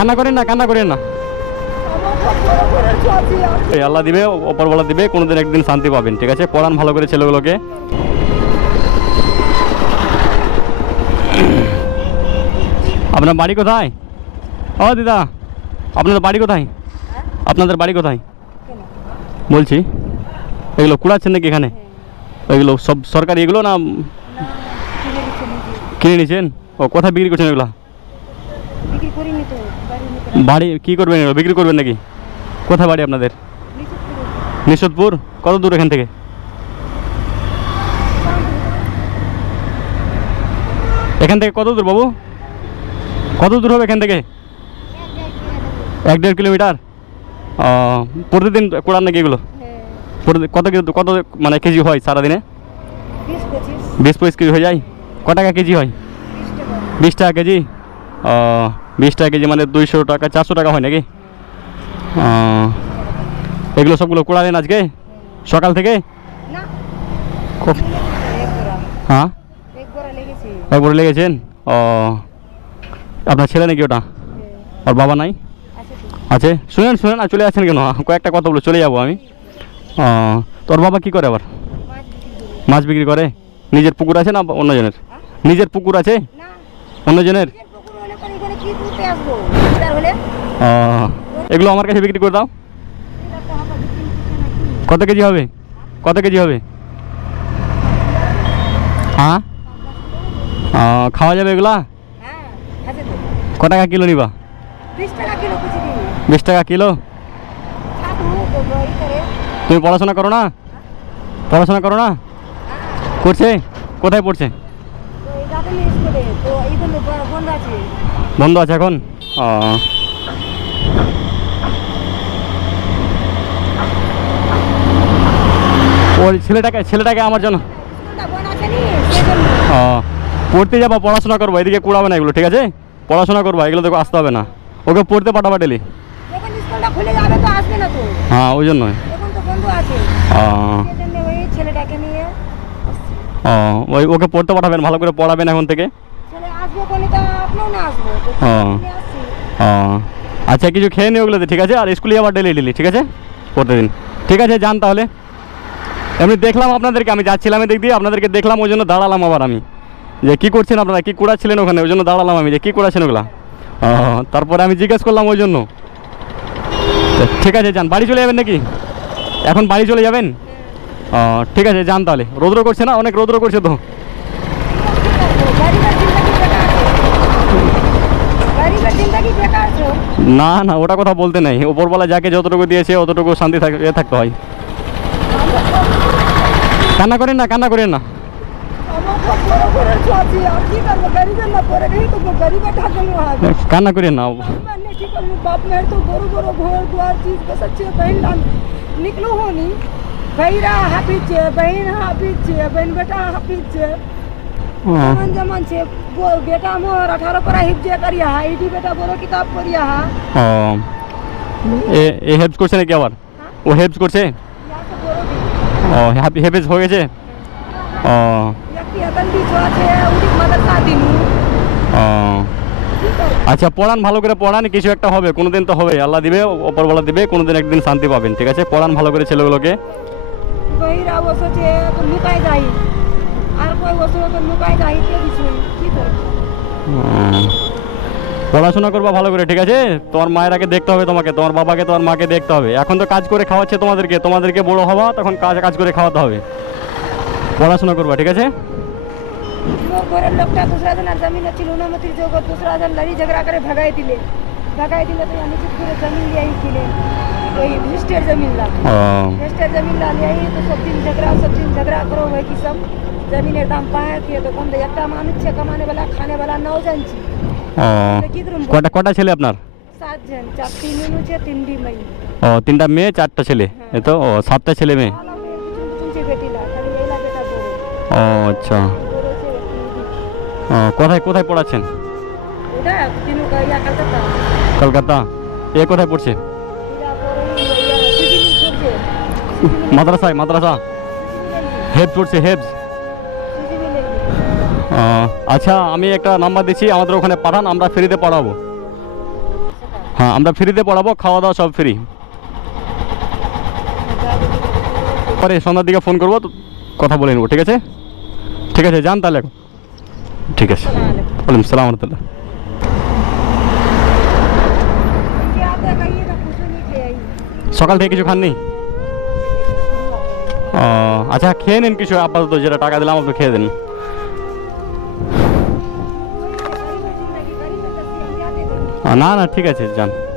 কান্না করেন না, কান্না করেন না। এই আল্লাহ দিবে অপরবেলা দিবে, কোনোদিন একদিন শান্তি পাবেন, ঠিক আছে? পড়ান ভালো করে ছেলেগুলোকে। আপনার বাড়ি কোথায়? ও দিদা, আপনাদের বাড়ি কোথায়? আপনাদের বাড়ি কোথায়? বলছি, এগুলো কুড়াচ্ছেন নাকি এখানে? এগুলো সব সরকারি এগুলো না, কিনে নিয়েছেন ও কোথায় বিক্রি করছেন এগুলো? করিনি তো বাড়ি কী করবেন বিক্রি করবেন নাকি? কোথায় বাড়ি আপনাদের? নিশোদপুর কত দূর এখান থেকে? এখান থেকে কত দূর বাবু? কত দূর হবে এখান থেকে? এক দেড় কিলোমিটার? প্রতিদিন কোড়ান নাকি এগুলো? হ্যাঁ। কত কি- কত মানে কেজি হয় সারাদিনে? বিশ পঁচিশ। কেজি হয়ে যায়? ক টাকা কেজি হয়? বিশ টাকা। কেজি? বিশ টাকা কেজি মানে দুইশো টাকা চারশো টাকা হয় নাকি? এগুলো সবগুলো কোড়ালেন আজকে? সকাল থেকে? না। হ্যাঁ? এক একবারে লেগেছেন? ও আপনার ছেলে নাকি ওটা? হ্যাঁ, ওর বাবা নাই? আছে শুনেন শুনেন আর চলে আসছেন কেন? কয়েকটা কথা বলে চলে যাব আমি। ও তোর বাবা কি করে আবার? মাছ বিক্রি করি। করে? নিজের পুকুর আছে না অন্যজনের? নিজের পুকুর আছে? অন্যজনের নিজের পুকুর হলে পরে এখানে কি তুলতে আসব তার হলে ও এগুলো আমার কাছে বিক্রি করে দাও। কত কেজি হবে? কত কেজি হবে? হ্যাঁ? খাওয়া যাবে এগুলা? ক টাকা কিলো নিবা? বিশ টাকা কিলো। তুমি পড়াশোনা করো না? পড়াশোনা করো না? করছে? কোথায় পড়ছে? বন্ধ আছে। এখন? ও ওই ছেলেটাকে ছেলেটাকে আমার জন্য। ও পড়তে যাবা পড়াশোনা করব এদিকে কুড়াবে না এগুলো ঠিক আছে? পড়াশোনা করব এগুলো দেখো আসতে হবে না। ওকে পড়তে পাঠাবা ডেলি তো তো? হ্যাঁ ওই জন্যই। তো ও। ওই ওকে পড়তে পাঠাবেন ভালো করে পড়াবেন এখন থেকে। তো তো ও। আচ্ছা কিছু খেয়ে নিও ওগুলোতে, ঠিক আছে? আর স্কুলে আবার ডেলি ডেলি, ঠিক আছে? প্রতিদিন। ঠিক আছে, যান তাহলে। এমনি দেখলাম আপনাদেরকে, আমি যাচ্ছিলাম এদিক দিয়ে, আপনাদেরকে দেখলাম, ওই জন্য দাঁড়ালাম আবার আমি। যে কী করছেন আপনারা, কী কুড়াচ্ছিলেন ওখানে? ওই জন্য দাঁড়ালাম আমি, যে কী কুড়াচ্ছেন ওগুলা? তারপরে আমি জিজ্ঞেস করলাম ওই জন্য। ঠিক আছে, যান। বাড়ি চলে যাবেন নাকি? এখন বাড়ি চলে যাবেন? ঠিক আছে, যান তাহলে। রৌদ্র করছে না? অনেক রৌদ্র করছে তো গরিবের জিন্দগি বেকার আছে গরিবের জিন্দগি বেকার আছে না না, ওটা কথা বলতে নাই। ওপরবেলা যাকে যতটুকু দিয়েছে, অতটুকু শান্তি থাকতে হয়। কান্না করেন না, কান্না করেন না। কান্না করেন না। নিকলো হনি। ভাইরা হাফিজ বহিন হাফিজ বহিন বেটা হাফিজ द्वार चीज बस अच्छे बहन लान निकलो हो नहीं भैरा हाफिज छे बहन हाफिज छे बहन बेटा हाफिज छे जमान जमान छे वो बेटा मोर अठारह परा हिफ्जे करिया हा इडी बेटा बोरो किताब करिया हा ও এ এ হেল্প করছে নাকি আবার ও হেল্প করছে यहाँ से बोरो भी ও হ্যাপি হেপেজ হয়ে গেছে ও यकी अदन भी जो छे उडी मदरसा दिनु ও की कर আচ্ছা পড়ান ভালো করে পড়ান কিছু একটা হবে কোনোদিন তো হবে আল্লাহ দিবে ওপরবেলা দিবে কোনোদিন একদিন শান্তি পাবেন ঠিক আছে পড়ান ভালো করে ছেলেগুলোকে পড়াশোনা করবা ভালো করে ঠিক আছে? তোমার মায়ের আগে দেখতে হবে তোমাকে তোমার বাবাকে তোমার মাকে দেখতে হবে। এখন তো কাজ করে খাওয়াচ্ছে তোমাদেরকে তোমাদেরকে বড় হওয়া তখন কাজ কাজ করে খাওয়াতে হবে। পড়াশোনা করবা ঠিক আছে? जमीन एकदम पाए তো কোন कम एकटा मानुष छे कमाने वाला खाने वाला नौ जन কটা কটা ছেলে আপনার? সাত জন চারটি মেয়ে তিন তিনটি মেয়ে। ও তিনটা মেয়ে চারটা ছেলে? এই তো ও সাতটা ছেলে মেয়ে? ও আচ্ছা। ও কোথায় কোথায় পড়াচ্ছেন? কলকাতা। এ কোথায় পড়ছে? মাদ্রাসায় মাদ্রাসা। হেপ পড়ছে। হেবস আচ্ছা আমি একটা নাম্বার দিচ্ছি, আমাদের ওখানে পাঠান, আমরা ফ্রিতে পড়াবো। হ্যাঁ আমরা ফ্রিতে পড়াবো খাওয়া দাওয়া সব ফ্রি পরে সন্ধ্যার দিকে ফোন করব, কথা বলে নেব, ঠিক আছে? ঠিক আছে, যান তাহলে ঠিক আছে। বলুন, সালাম রহমতুল্লাহ সকাল থেকে কিছু খাননি? আচ্ছা খেয়ে নিন কিছু, আপাতত যেটা টাকা দিলাম, আপনি খেয়ে দিন। 穴が手が出ちゃう